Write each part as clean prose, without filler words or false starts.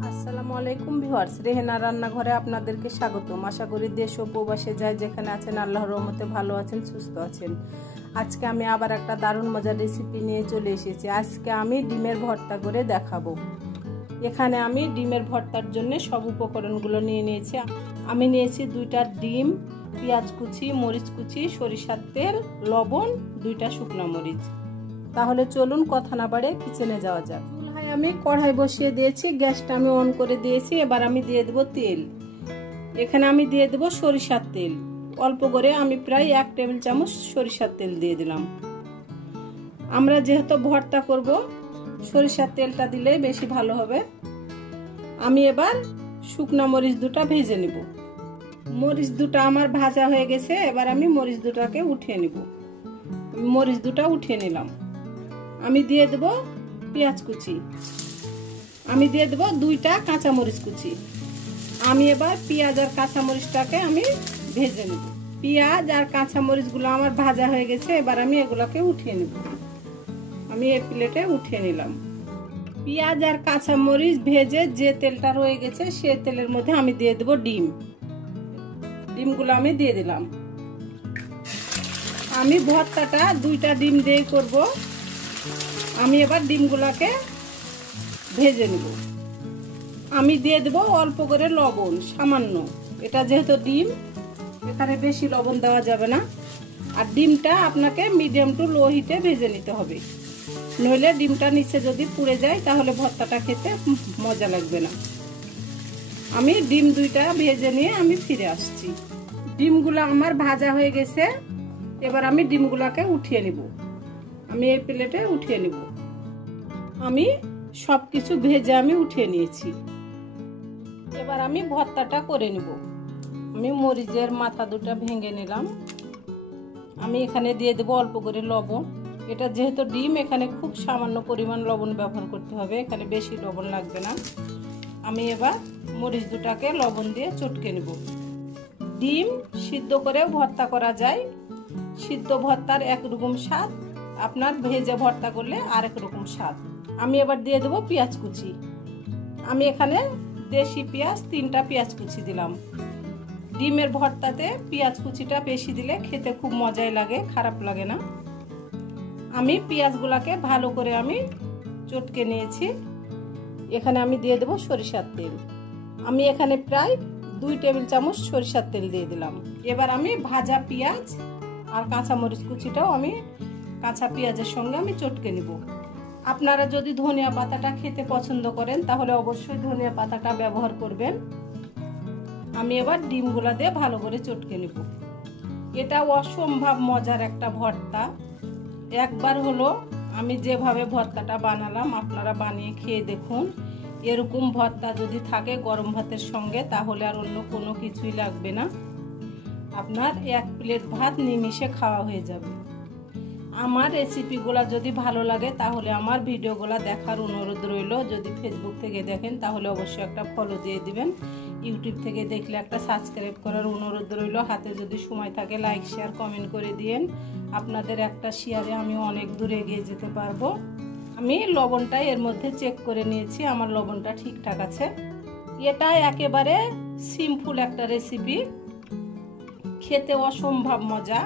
আসসালামু আলাইকুম ভিউয়ার্স, রেহেনা রান্নাঘরে আপনাদেরকে স্বাগতম। আশা করি দেশ ও প্রবাসে যায় যেখানে আছেন আল্লাহর রহমতে ভালো আছেন, সুস্থ আছেন। আজকে আমি আবার একটা দারুণ মজার রেসিপি নিয়ে চলে এসেছি। আজকে আমি ডিমের ভর্তা করে দেখাবো। এখানে আমি ডিমের ভর্তার জন্য সব উপকরণগুলো নিয়ে নিয়েছি। আমি নিয়েছি 2টা ডিম, পেঁয়াজ কুচি, মরিচ কুচি, সরিষার তেল, লবণ, 2টা শুকনো মরিচ। তাহলে চলুন কথা না বাড়ে কিচেনে যাওয়া যাক। আমি কড়াই বসিয়ে দিয়েছি, গ্যাসটা আমি অন করে দিয়েছি। এবার আমি দিয়ে দেব তেল। এখানে আমি দিয়ে দেব সরিষার তেল অল্প করে। আমি প্রায় 1 টেবিল চামচ সরিষার তেল দিয়ে দিলাম। আমরা যেহেতু ভর্তা করব, সরিষার তেলটা দিলে বেশি ভালো হবে। আমি এবার শুকনো মরিচ 2টা ভেজে নিব। মরিচ 2টা আমার ভাজা হয়ে গেছে। এবার আমি মরিচ 2টাকে উঠিয়ে নিব। মরিচ 2টা উঠিয়ে নিলাম। আমি দিয়ে দেব পেঁয়াজ কুচি। আমি দিয়ে দেব 2টা কাঁচামরিচ কুচি। আমি এবার পেঁয়াজ আর কাঁচামরিচটাকে আমি ভেজে নেব। পেঁয়াজ আর কাঁচামরিচগুলো আমার ভাজা হয়ে গেছে। এবার আমি এগুলোকে উঠিয়ে নেব। আমি এই প্লেটে উঠিয়ে নিলাম। পেঁয়াজ আর কাঁচামরিচ ভেজে যে তেলটা রয়ে গেছে সেই তেলের মধ্যে আমি দিয়ে দেব ডিম। ডিমগুলো আমি দিয়ে দিলাম। আমি ভর্তাটা 2টা ডিম দিয়ে করব। আমি এবার ডিমগুলোকে ভেজে নেব। আমি দিয়ে দেব অল্প করে লবণ, সামান্য। এটা যেহেতু ডিম, এখানে বেশি লবণ দেওয়া যাবে না। আর ডিমটা আপনাকে মিডিয়াম টু লো হিটে ভেজে নিতে হবে, নইলে ডিমটা নিচে যদি পুড়ে যায় তাহলে ভর্তাটা খেতে মজা লাগবে না। আমি ডিম 2টা ভেজে নিয়ে আমি ফিরে আসছি। ডিমগুলো আমার ভাজা হয়ে গেছে। এবার আমি ডিমগুলোকে উঠিয়ে নিব। আমি এই প্লেটে উঠিয়ে নিব। আমি সবকিছু ভেজে আমি উঠিয়ে নিয়েছি। এবার আমি ভর্তাটা করে নিব। আমি মরিচের মাথা 2টা ভেঙে নিলাম। আমি এখানে দিয়ে দেব অল্প করে লবণ। এটা যেহেতু ডিম, এখানে খুব সামান্য পরিমাণ লবণ ব্যবহার করতে হবে, এখানে বেশি লবণ লাগবে না। আমি এবার মরিচ 2টাকে লবণ দিয়ে চটকে নেব। ডিম সিদ্ধ করেও ভর্তা করা যায়। সিদ্ধ ভর্তার একরকম স্বাদ, আপনার ভেজে ভর্তা করলে আরেক রকম স্বাদ। আমি এবার দিয়ে দেব পেঁয়াজ কুচি। আমি এখানে দেশি পেঁয়াজ 3টা পেঁয়াজ কুচি দিলাম। ডিমের ভর্তাতে পেঁয়াজ কুচিটা বেশি দিলে খেতে খুব মজাই লাগে, খারাপ লাগে না। আমি পেঁয়াজগুলোকে ভালো করে আমি চটকে নিয়েছি। এখানে আমি দিয়ে দেব সরিষার তেল। আমি এখানে প্রায় 2 টেবিল চামচ সরিষার তেল দিয়ে দিলাম। এবার আমি ভাজা পেঁয়াজ আর কাঁচামরিচ কুচিটাও আমি কাঁচা পেঁয়াজের সঙ্গে আমি চটকে নিব। আপনারা যদি ধনিয়া পাতাটা খেতে পছন্দ করেন তাহলে অবশ্যই ধনিয়া পাতাটা ব্যবহার করবেন। আমি এবার ডিমগুলা দিয়ে ভালো করে চটকে নিব। এটা অসম্ভব মজার একটা ভর্তা। একবার হলো আমি যেভাবে ভর্তাটা বানালাম আপনারা বানিয়ে খেয়ে দেখুন। এরকম ভর্তা যদি থাকে গরম ভাতের সঙ্গে তাহলে আর অন্য কোনো কিছুই লাগবে না। আপনার 1 প্লেট ভাত নিমিষে খাওয়া হয়ে যাবে। আমার রেসিপিগুলো যদি ভালো লাগে তাহলে আমার ভিডিওগুলো দেখার অনুরোধ রইল। যদি ফেসবুক থেকে দেখেন তাহলে অবশ্যই একটা ফলো দিয়ে দিবেন। ইউটিউব থেকে দেখলে একটা সাবস্ক্রাইব করার অনুরোধ রইল। হাতে যদি সময় থাকে লাইক শেয়ার কমেন্ট করে দিয়েন। আপনাদের একটা শেয়ারে আমি অনেক দূরে এগিয়ে যেতে পারবো। আমি লবণটা এর মধ্যে চেক করে নিয়েছি, আমার লবণটা ঠিকঠাক আছে। এটা একেবারে সিম্পল একটা রেসিপি, খেতে অসম্ভব মজা।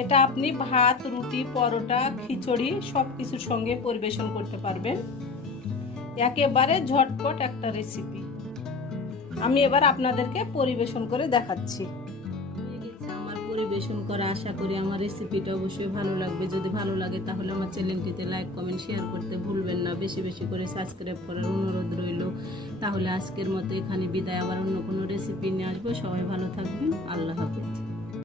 এটা আপনি ভাত, রুটি, পরোটা, খিচুড়ি সব কিছুর সঙ্গে পরিবেশন করতে পারবেন। একেবারে ঝটপট একটা রেসিপি। আমি এবার আপনাদেরকে পরিবেশন করে দেখাচ্ছি। আমার পরিবেশন করা, আশা করি আমার রেসিপিটা অবশ্যই ভালো লাগবে। যদি ভালো লাগে তাহলে আমার চ্যানেলটিতে লাইক কমেন্ট শেয়ার করতে ভুলবেন না। বেশি বেশি করে সাবস্ক্রাইব করার অনুরোধ রইল। তাহলে আজকের মতো এখানে বিদায়। আবার অন্য কোনো রেসিপি নিয়ে আসবো। সবাই ভালো থাকবেন। আল্লাহ হাফেজ।